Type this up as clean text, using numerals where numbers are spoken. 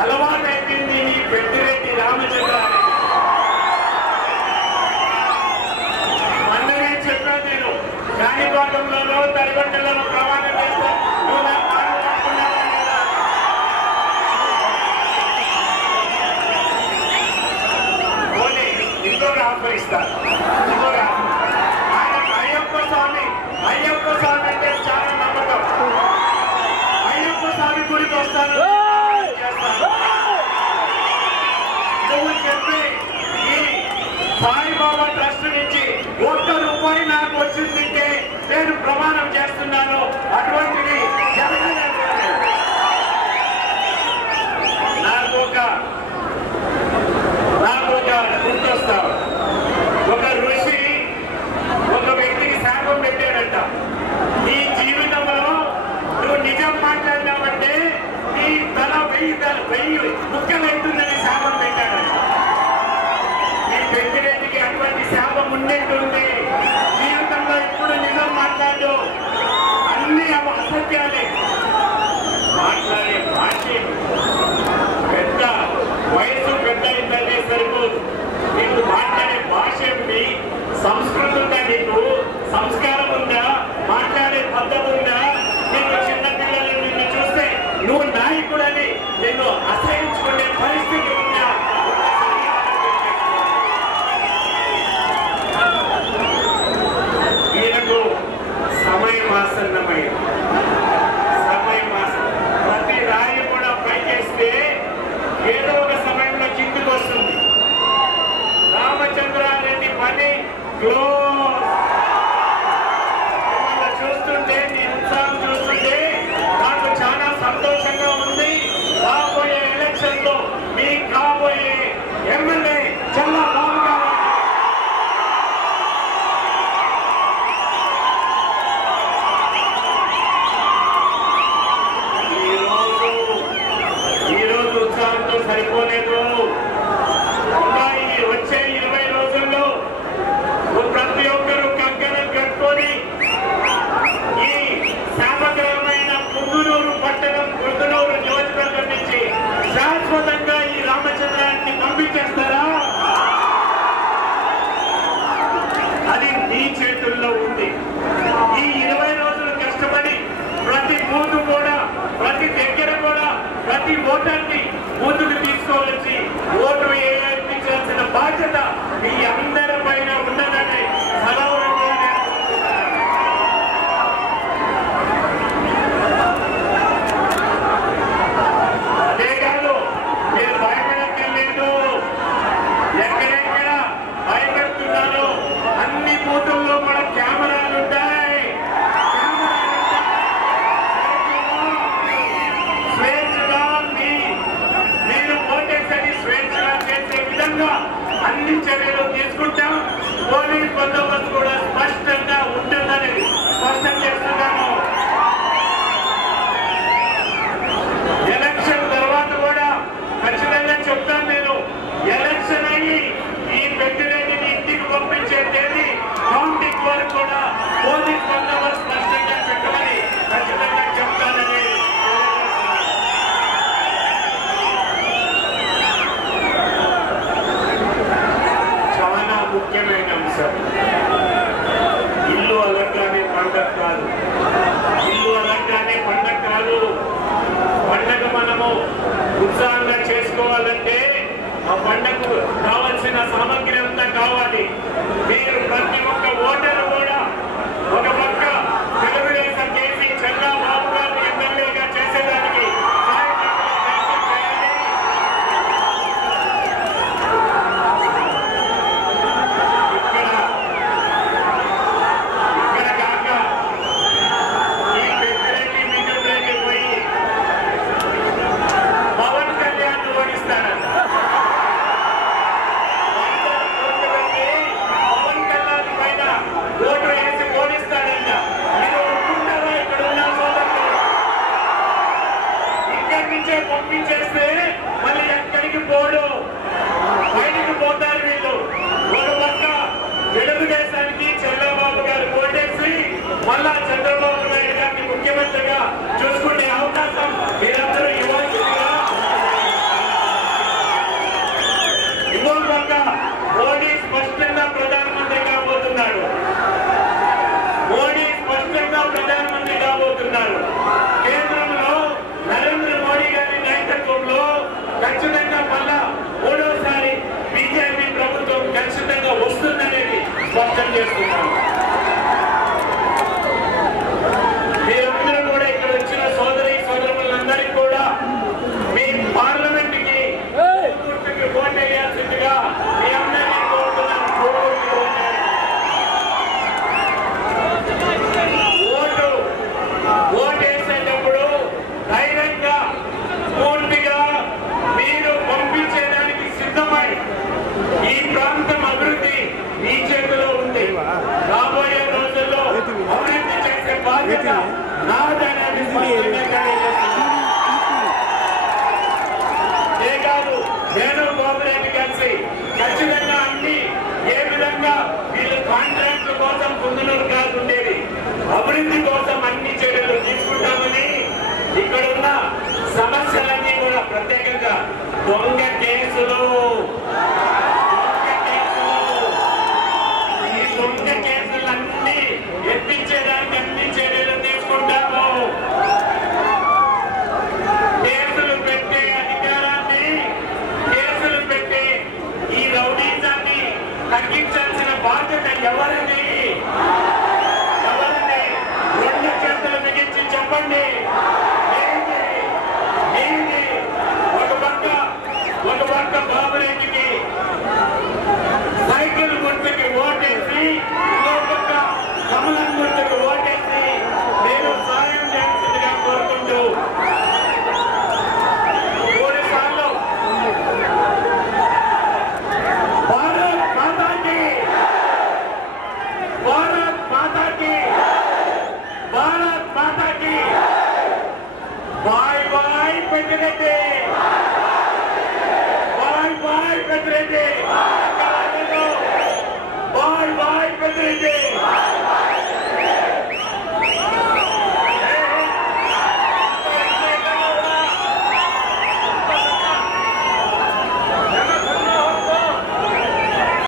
అలవాటైపోయింది నీ పెద్దిరెడ్డి రామచంద్రారెడ్డి. అందరే చెప్పాను నేను కాణిపాకంలోనూ తరిగొండలోనూ ప్రమాణం చేస్తాను. నువ్వు నా మాట పట్టుకున్నావా లేదా? పోనీ ఇంకొక ఆఫర్ ఇస్తాను. ఇంకొక ఆఫర్ ఆయన అయ్యప్ప స్వామి అంటే చాలా నమ్మకం. అయ్యప్ప స్వామి గుడికి వస్తాను నువ్వు చెప్పి ఈ సాయిబాబా ట్రస్ట్ నుంచి ₹1 నాకు వచ్చిందంటే నేను ప్రమాణం చేస్తున్నాను. అటువంటిది నాకు ఒక గుర్తొస్తావు. ఒక ఋషి ఒక వ్యక్తికి శాపం పెట్టాడంట. నీ జీవితంలో నువ్వు నిజం మాట్లాడినావంటే నీ తల 1000 ముక్కలైతుందని శాపం పెట్టాడంట. నీ పెద్దిరెడ్డికి అటువంటి శాపం ఉండేట్టుంది. జీవితంలో ఇప్పుడు నిజం మాట్లాడు. అన్ని అసత్యాలే మాట్లాడే భాష. పెద్ద వయసు పెద్ద అయిందనే సరిపోదు. నీకు మాట్లాడే భాష ఉంది, సంస్కృతి ఉందా, నీకు సంస్కారం ఉందా, మాట్లాడే పద్ధతి ఉందా? నీకు చిన్నపిల్లలు నిన్ను చూస్తే నువ్వు నాయకుడని నిన్ను అసహించుకునే పరిస్థితి ఉందా? ఈయనకు సమయం ఆసన్నమైంది. ప్రతి రాయి కూడా పైకేస్తే ఏదో ఒక సమయంలో కిందికి వస్తుంది. రామచంద్రారెడ్డి పని క్లోజ్. చూస్తుంటే నీ ఉత్సాహం చూస్తుంటే నాకు చాలా సంతోషంగా ఉంది. రాబోయే ఎలక్షన్ లో మీ కాబోయే ఎమ్మెల్యే చంద్రబాబు గారు ఈరోజు ఉత్సాహంతో సరిపోలేదు. ఇంకా ఈ వచ్చే 20 రోజుల్లో ప్రతి ఒక్కరూ కంకణం కట్టుకొని ఈ శాపకరమైన పుంగునూరు పట్టణం, పుంగునూరు నియోజకవర్గం నుంచి శాశ్వతంగా ఈ రామచంద్రాన్ని పంపించేస్తారా? అది నీ చేతుల్లో ఉంది. ఈ 20 రోజులు కష్టపడి ప్రతి బూతు కూడా, ప్రతి దగ్గర కూడా, ప్రతి ఓటర్ని ముందుకు తీసుకోవాల్సి ఓటు వేయించాల్సిన బాధ్యత మీ అందరి పైన ఉన్నదని అదే కాదు, మీరు భయపడక్కర్లేదు. ఎక్కడెక్కడ భయపెడుతున్నారు అన్ని బూతుల్లో కూడా కెమెరాలు ఉంటాయి. స్వేచ్ఛగా మీరు ఓటేసరి స్వేచ్ఛగా చేసే విధంగా అన్ని చర్యలు తీసుకుంటాం. పోలీస్ బందోబస్తు కూడా స్పష్టంగా ఉంటుందని స్పష్టం చేస్తున్నాను. ఎలక్షన్ తర్వాత కూడా ఖచ్చితంగా చెప్తాను నేను. ఎలక్షన్ అయ్యి ఈ పెద్దిరెడ్డిని ఇంటికి పంపించే తేదీ కౌంటింగ్ వరకు కూడా పోలీస్ బందోబస్తు స్పష్టంగా పెట్టమని ఖచ్చితంగా చెప్తానని చాలా ముఖ్యమైన అంశం. ఇల్లు అలంగానే పండగ కాదు. ఇల్లు అలంగానే పండగ కాదు. పండగ మనము ఉత్సాహంగా చేసుకోవాలంటే ఆ పండగకు కావాల్సిన సామగ్రి అంతా కావాలి. మీరు ప్రతి ఒక్క ఓటరు కూడా ఒక పక్క తెలుగుదేశం చేసి చంద్రబాబు గారిని ఎమ్మెల్యేగా చేసేదానికి ఇక్కడ కాక ఈ పెద్దిరెడ్డి మిగిలిరెడ్డి పోయి పవన్ కళ్యాణ్ ఓడిస్తాడంట. నేను గోపిరెడ్డి కలిసి ఖచ్చితంగా అన్ని ఏ విధంగా వీళ్ళు కాంట్రాక్ట్ల కోసం పొందునరు కాదు ఉండేది, అభివృద్ధి కోసం అన్ని చర్యలు తీసుకుంటామని ఇక్కడ ఉన్న సమస్యలన్నీ కూడా ప్రత్యేకంగా దొంగ